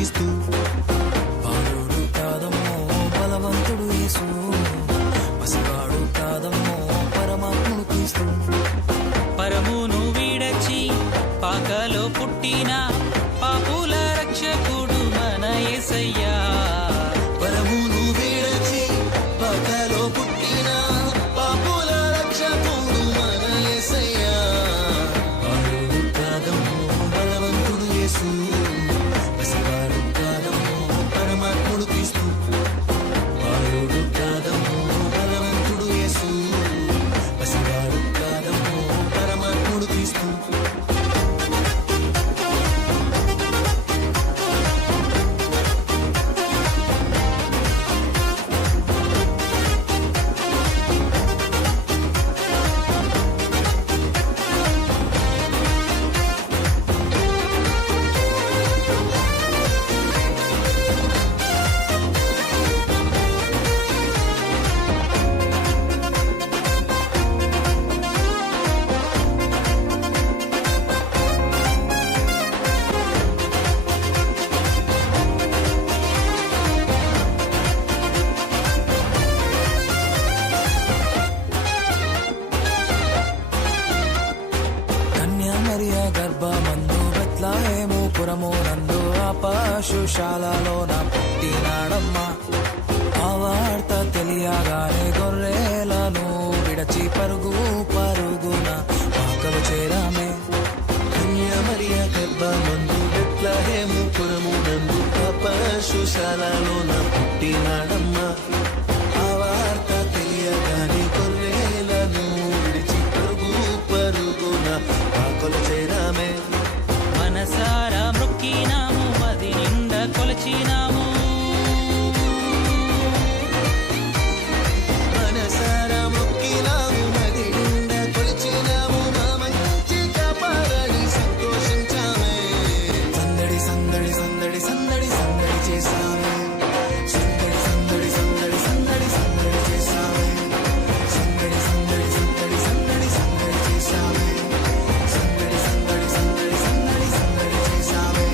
క్రీస్తు. బాలుడు కాదమ్మో బలవంతుడు యేసు, పసివాడు కాదమ్మో పరమాత్ముడు క్రీస్తు. పరమును విడచి పాకలో పుట్టిన పాపుల రక్షకుడు మన యేసయ్యా. పరమును విడచి పాకలో పుట్టిన పాపుల రక్షకుడు మన యేసయ్యా. బాలుడు కాదమ్మో బలవంతుడు యేసు, పసివాడు కాదమ్మో పరమాత్ముడు క్రీస్తు. బాలుడు కాదమ్మో బలవంతుడు యేసు, పసివాడు కాదమ్మో పరమాత్ముడు క్రీస్తు. మరియా గర్భమందు బెత్లెహేము పురమునందు ఆ పశుశాలలోన పుట్టినాడమ్మా. ఆ వార్త తెలియగానే గొర్రెలను విడచి పరుగు పరుగున పాకలు చేరామే. మరియా గర్భమందు బెత్లెహేము పురమునందు ఆ పశుశాలలోన పుట్టినాడమ్మా. ఆ వార్త తెలియగానే గొర్రెలను విడిచి పరుగు పరుగున పాకలు చేరామే. మనసారా మొక్కినాము, మది నిండా కొలచినాము. మనసారా మొక్కినాము, మది నిండా కొలిచినాము. మా మంచి కాపాడని సంతోషించామే. సందడి సందడి సందడి సందడి సందడి చేసామే. సందడి సందడి సందడి సందడి సందడి చేసామే. సందడి సందడి సందడి సందడి సందడి చేసామే. సందడి సందడి సందడి సందడి సందడి చేసామే.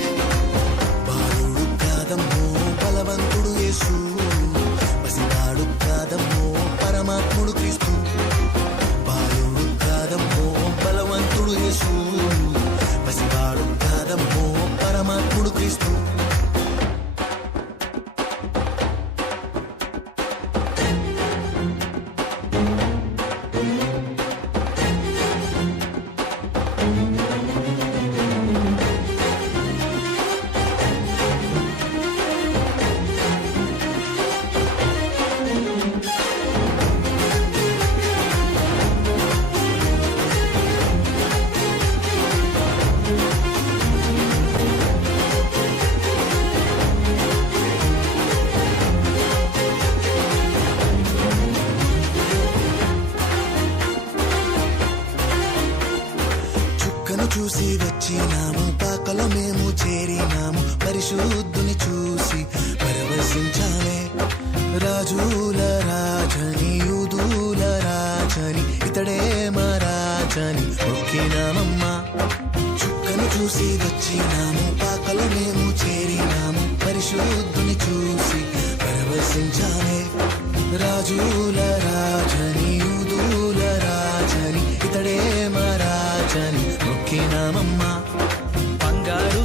బాలుడు కాదమ్మో బలవంతుడు యేసు, పసివాడు కాదమ్మో పరమాత్ముడు క్రీస్తు. బాలుడు కాదమ్మో బలవంతుడు యేసు, పసివాడు కాదమ్మో పరమాత్ముడు క్రీస్తు. చుక్కను చూసి వచ్చినాము, పాకలో మేము చేరినాము. పరిశుద్ధుని చూసి పరవశించామే. రాజుల రాజని యూదుల రాజని ఇతడే మా రాజని మొక్కినామమ్మా. చుక్కను చూసి వచ్చినాము, పాకలో మేము చేరినాము. పరిశుద్ధుని చూసి పరవశించామే. రాజుల రాజని యూదుల రాజని ఇతడే మా రాజని మొక్కినామమ్మా. బంగారు